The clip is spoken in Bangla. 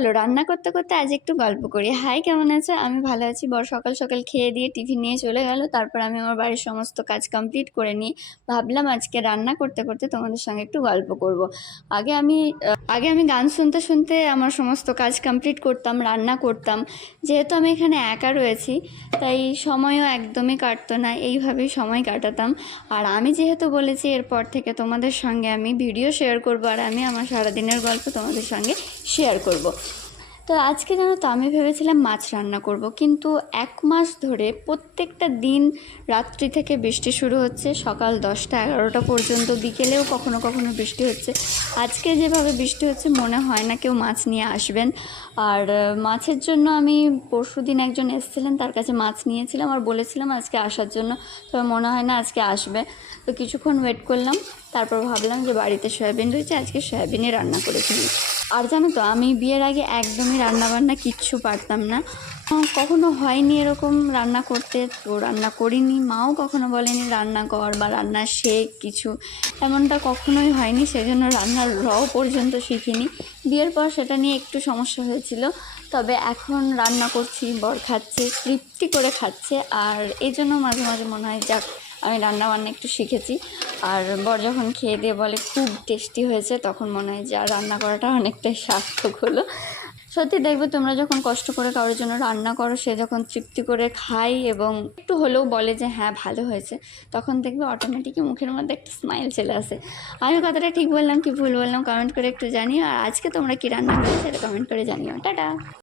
চলো রান্না করতে করতে আজ একটু গল্প করি। হাই, কেমন আছো? আমি ভালো আছি। বড় সকাল সকাল খেয়ে দিয়ে টিফিন নিয়ে চলে গেল। তারপর আমি আমার বাড়ির সমস্ত কাজ কমপ্লিট করে নিয়ে ভাবলাম আজকে রান্না করতে করতে তোমাদের সঙ্গে একটু গল্প করব। আগে আমি আগে আমি গান শুনতে শুনতে আমার সমস্ত কাজ কমপ্লিট করতাম, রান্না করতাম। যেহেতু আমি এখানে একা রয়েছি, তাই সময়ও একদমই কাটতো না। এইভাবেই সময় কাটাতাম। আর আমি যেহেতু বলেছি, এরপর থেকে তোমাদের সঙ্গে আমি ভিডিও শেয়ার করব। আর আমি আমার সারাদিনের গল্প তোমাদের সঙ্গে শেয়ার করব। তো আজকে জানো তো আমি ভেবেছিলাম মাছ রান্না করব, কিন্তু এক মাস ধরে প্রত্যেকটা দিন রাত্রি থেকে বৃষ্টি শুরু হচ্ছে, সকাল দশটা এগারোটা পর্যন্ত, বিকেলেও কখনো কখনো বৃষ্টি হচ্ছে। আজকে যেভাবে বৃষ্টি হচ্ছে, মনে হয় না কেউ মাছ নিয়ে আসবেন। আর মাছের জন্য আমি পরশু দিন একজন এসেছিলেন, তার কাছে মাছ নিয়েছিলাম আর বলেছিলাম আজকে আসার জন্য। তবে মনে হয় না আজকে আসবে। তো কিছুক্ষণ ওয়েট করলাম, তারপর ভাবলাম যে বাড়িতে সয়াবিন রয়েছে, আজকে সয়াবিনই রান্না করেছিলাম আর জানো তো, আমি বিয়ের আগে একদমই রান্না বান্না কিচ্ছু পারতাম না। কখনো হয়নি এরকম রান্না করতে, তো রান্না করিনি। মাও কখনো বলেনি রান্না কর বা রান্না শেখ কিছু। এমনটা কখনোই হয়নি, সেজন্য রান্নার র পর্যন্ত শিখিনি। বিয়ের পর সেটা নিয়ে একটু সমস্যা হয়েছিল। তবে এখন রান্না করছি, বর খাচ্ছে, তৃপ্তি করে খাচ্ছে। আর এই জন্য মাঝে মাঝে মনে হয়, যাক, আমি রান্নাবান্না একটু শিখেছি। আর বর যখন খেয়ে দিয়ে বলে, খুব টেস্টি হয়েছে, তখন মনে হয় যে আর রান্না করাটা অনেকটাই সার্থক হলো। সত্যি দেখবে তোমরা যখন কষ্ট করে কারোর জন্য রান্না করো, সে যখন তৃপ্তি করে খায় এবং একটু হলেও বলে যে হ্যাঁ ভালো হয়েছে, তখন দেখবে অটোমেটিকই মুখের মধ্যে একটা স্মাইল চলে আসে। আমি কথাটা ঠিক বললাম কি ভুল বললাম কমেন্ট করে একটু জানিও। আর আজকে তোমরা কি রান্না করো সেটা কমেন্ট করে জানিও। টাটা!